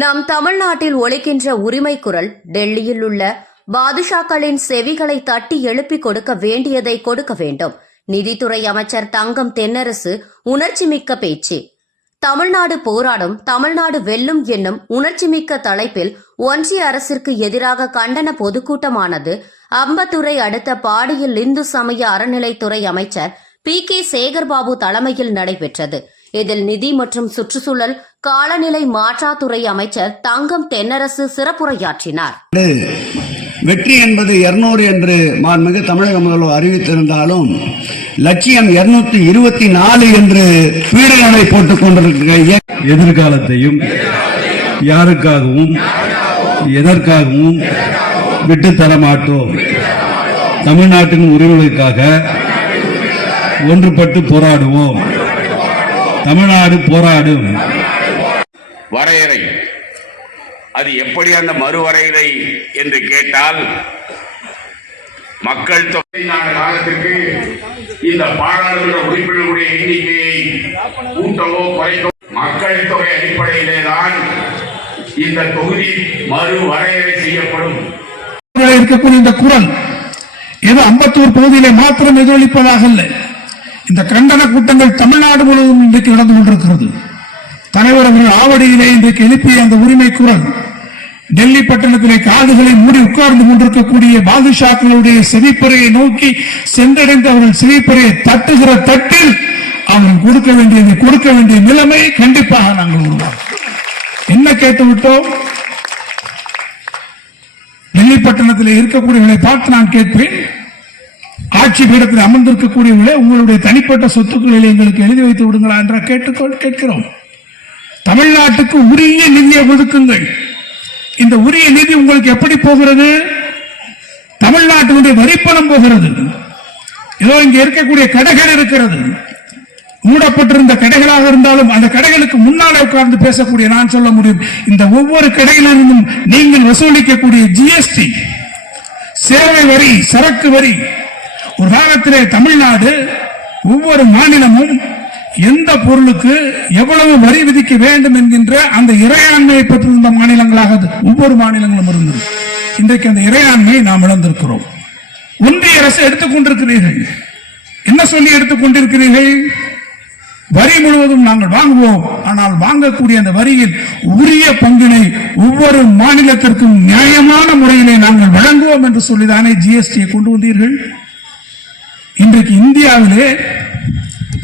நம் தமிழ்நாட்டில் ஒழிக்கின்ற உரிமை குரல் டெல்லியில் உள்ள பாதுஷாக்களின் செவிகளை தட்டி எழுப்பி கொடுக்க வேண்டியதை கொடுக்க வேண்டும். நிதித்துறை அமைச்சர் தங்கம் தென்னரசு உணர்ச்சிமிக்க பேச்சு. தமிழ்நாடு போராடும் தமிழ்நாடு வெல்லும் என்னும் உணர்ச்சிமிக்க தலைப்பில் ஒன்றிய அரசிற்கு எதிராக கண்டன பொதுக்கூட்டமானது அம்பத்துறை அடுத்த பாடியில் இந்து சமய அறநிலைத்துறை அமைச்சர் பி கே சேகர்பாபு தலைமையில் நடைபெற்றது. இதில் நிதி மற்றும் சுற்றுச்சூழல் காலநிலை மாற்றாத்துறை அமைச்சர் தங்கம் தென்னரசு சிறப்புரையாற்றினார். வெற்றி என்பது இருநூறு என்று மாண்புமிகு தமிழக முதல்வர் அறிவித்திருந்தாலும் லட்சியம் இருநூத்தி இருபத்தி நாலு என்று பீடநடை போட்டுக் கொண்டிருக்கிற எதிர்காலத்தையும் யாருக்காகவும் எதற்காகவும் விட்டுத்தர மாட்டோம். தமிழ்நாட்டின் உரிமைகளுக்காக ஒன்றுபட்டு போராடுவோம். தமிழ்நாடு போராடும். வரையறை. அது எப்படி அந்த மறுவரையறை என்று கேட்டால் மக்கள் தொகை காலத்திற்கு இந்த பாராளுமன்ற உறுப்பினர்களுடைய எண்ணிக்கையை கூட்டவோ குறைக்கவோ மக்கள் தொகை அடிப்படையிலே தான் இந்த தொகுதி மறுவரையறை செய்யப்படும். இருக்கக்கூடிய இந்த குரல் ஏதோ அம்பத்தூர் பகுதியிலே மாத்திரம் எதிரொலிப்பதாக அல்ல இந்த கண்டன கூட்டங்கள் தமிழ்நாடு முழுவதும் இன்றைக்கு நடந்து கொண்டிருக்கிறது. தலைவர் அவர்கள் ஆவடியிலே இன்றைக்கு எழுப்பிய அந்த உரிமை குரல் டெல்லி பட்டணத்திலே காதுகளை மூடி உட்கார்ந்து கொண்டிருக்கக்கூடிய பாதுஷாக்களுடைய செவிப்பறையை நோக்கி சென்றடைந்து அவர்கள் செவிப்பறையை தட்டுகிற தட்டில் அவர்கள் கொடுக்க வேண்டியதை கொடுக்க வேண்டிய நிலைமை கண்டிப்பாக நாங்கள் உருவாக்கும் என்ன கேட்டு விட்டோம் டெல்லி பட்டணத்தில் இருக்கக்கூடியவர்களை பார்த்து நான் கேட்பேன். ஆட்சி பீடத்தில் அமர்ந்திருக்கக்கூடியவர்களே உங்களுடைய தனிப்பட்ட சொத்துக்களில் எங்களுக்கு எழுதி வைத்து விடுங்களா என்ற கேட்டுக்கொள் கேட்கிறோம். தமிழ்நாட்டுக்கு உரிய நிதியை ஒதுக்குங்கள். இந்த உரிய நிதி உங்களுக்கு எப்படி போகிறது? தமிழ்நாட்டினுடைய வரிப்பணம் போகிறது. ஏதோ இங்க இருக்கக்கூடிய கடைகள் இருக்கிறது. மூடப்பட்டிருந்த கடைகளாக இருந்தாலும் அந்த கடைகளுக்கு முன்னாலே உட்கார்ந்து பேசக்கூடிய நான் சொல்ல முடியும். இந்த ஒவ்வொரு கடையிலிருந்தும் நீங்கள் வசூலிக்கக்கூடிய ஜிஎஸ்டி சேவை வரி சரக்கு வரி ஒரு காலத்திலே தமிழ்நாடு ஒவ்வொரு மாநிலமும் எந்த பொருளுக்கு எவ்வளவு வரி விதிக்க வேண்டும் என்கின்ற அந்த இறையாண்மையை பெற்றிருந்த மாநிலங்களாக ஒவ்வொரு மாநிலங்களும் இருந்தது. இன்றைக்கு அந்த இறையாண்மையை நாம் இழந்திருக்கிறோம். ஒன்றிய அரசு எடுத்துக்கொண்டிருக்கிறீர்கள் என்ன சொல்லி எடுத்துக்கொண்டிருக்கிறீர்கள் வரி முழுவதும் நாங்கள் வாங்குவோம். ஆனால் வாங்கக்கூடிய அந்த வரியில் உரிய பங்கினை ஒவ்வொரு மாநிலத்திற்கும் நியாயமான முறையிலே நாங்கள் வழங்குவோம் என்று சொல்லிதானே ஜிஎஸ்டியை கொண்டு வந்தீர்கள்? இன்றைக்கு இந்தியாவிலே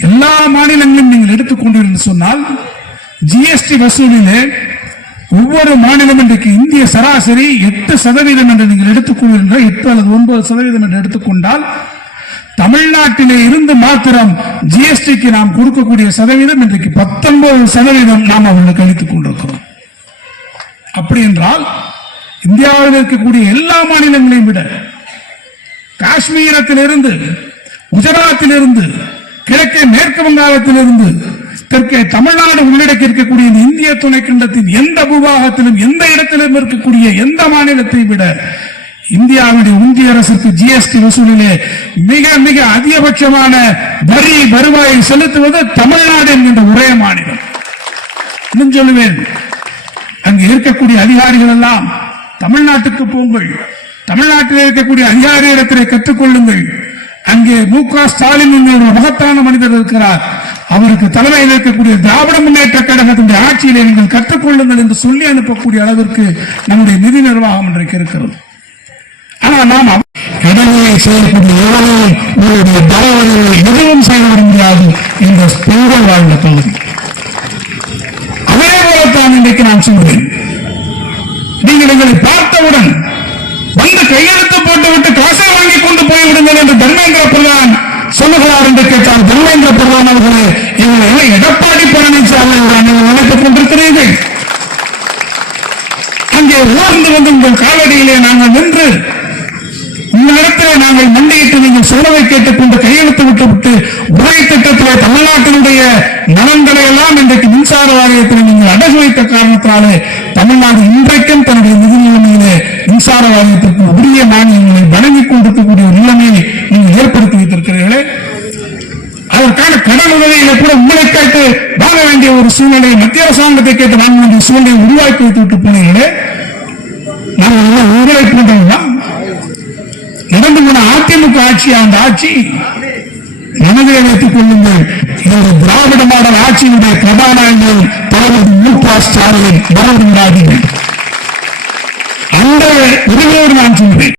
எல்லா மாநிலங்களும் நீங்கள் எடுத்துக்கொண்டீர்கள் சொன்னால் ஜிஎஸ்டி வசூலிலே ஒவ்வொரு மாநிலம் இன்றைக்கு இந்திய சராசரி எட்டு சதவீதம் என்று நீங்கள் எடுத்துக்கொள்கின்ற எட்டு அல்லது ஒன்பது சதவீதம் என்று எடுத்துக்கொண்டால் தமிழ்நாட்டிலே இருந்து மாத்திரம் ஜிஎஸ்டிக்கு நாம் கொடுக்கக்கூடிய சதவீதம் இன்றைக்கு பத்தொன்பது சதவீதம் நாம் அவர்களுக்கு அளித்துக் கொண்டிருக்கிறோம். அப்படி என்றால் இந்தியாவில் இருக்கக்கூடிய எல்லா மாநிலங்களையும் விட காஷ்மீரத்திலிருந்து குஜராத்திலிருந்து கிழக்கே மேற்கு வங்காளத்திலிருந்து தெற்கே தமிழ்நாடு உள்ளடக்கி இருக்கக்கூடிய இந்த இந்திய துணைக்கண்டத்தின் எந்த பூபாகத்திலும் எந்த இடத்திலும் இருக்கக்கூடிய எந்த மாநிலத்தை விட இந்தியாவுடைய ஒன்றிய அரசுக்கு ஜிஎஸ்டி வசூலிலே மிக மிக அதிகபட்சமான வரி வருவாயை செலுத்துவது தமிழ்நாடு என்கின்ற ஒரே மாநிலம். இன்னும் சொல்லுவேன் அங்கு இருக்கக்கூடிய அதிகாரிகள் எல்லாம் தமிழ்நாட்டுக்கு போங்கள் தமிழ்நாட்டில் இருக்கக்கூடிய அதிகாரியிடத்திலே கற்றுக்கொள்ளுங்கள். அங்கே மு க ஸ்டாலின் மகத்தான மனிதர் இருக்கிறார். அவருக்கு தலைமையில் இருக்கக்கூடிய திராவிட முன்னேற்ற கழகத்தினுடைய ஆட்சியிலே நீங்கள் கற்றுக்கொள்ளுங்கள் என்று சொல்லி அனுப்பக்கூடிய அளவிற்கு நம்முடைய நிதி நிர்வாகம் இன்றைக்கு இருக்கிறது. ஆனால் நாம் அவ- செய்யக்கூடிய எவரையும் உங்களுடைய தலைவர்களை எதுவும் செய்துவிட முடியாது இந்த பெண்கள் வாழ்ந்த பகுதி. அதே போலத்தான் இன்றைக்கு நான் சொல்கிறேன். நீங்கள் எங்களை பார்த்தவுடன் வந்து கையெழுத்து போட்டுவிட்டு காசை வாங்கி போய்விடுங்கள் என்று தர்மேந்திர பிரதான் சொல்லுகிறார் என்று கேட்டால் தர்மேந்திர பிரதான் அவர்களே இவர்கள் எல்லாம் எடப்பாடி பழனிசாமி அவர்கள் நீங்கள் நினைத்துக் கொண்டிருக்கிறீர்கள் அங்கே ஊர்ந்து வந்து உங்கள் காலடியிலே நாங்கள் நின்று உங்களிடத்திலே நாங்கள் மண்டியிட்டு நீங்கள் சொல்வதை கேட்டுக்கொண்டு கையெழுத்து விட்டு விட்டு உரை திட்டத்திலே தமிழ்நாட்டினுடைய நலன்களை எல்லாம் இன்றைக்கு மின்சார வாரியத்தில் நீங்கள் அடகு வைத்த காரணத்தாலே தமிழ்நாடு இன்றைக்கும் தன்னுடைய நிதி நிலைமையிலே மின்சார வாரியத்திற்கு உரிய மானியங்களை கொண்டிருக்கக்கூடிய ஒரு நிலைமையை நீங்கள் ஏற்படுத்தி வைத்திருக்கிறீர்களே. அதற்கான கடன் உதவிகளை கூட உங்களை கேட்டு வாங்க வேண்டிய ஒரு சூழ்நிலை மத்திய அரசாங்கத்தை கேட்டு வாங்க வேண்டிய சூழ்நிலையை உருவாக்கி வைத்து விட்டு போனீர்களே. நாங்கள் உங்களை போன்றவங்களா நடந்து போன அதிமுக ஆட்சி அந்த ஆட்சி மனதை வைத்துக் கொள்ளுங்கள். இந்த திராவிட மாடல் ஆட்சியினுடைய கதாநாயகன் தலைவர் மு க ஸ்டாலின் மறந்து விடாதீர்கள் அந்த உதவியோடு நான் சொல்கிறேன்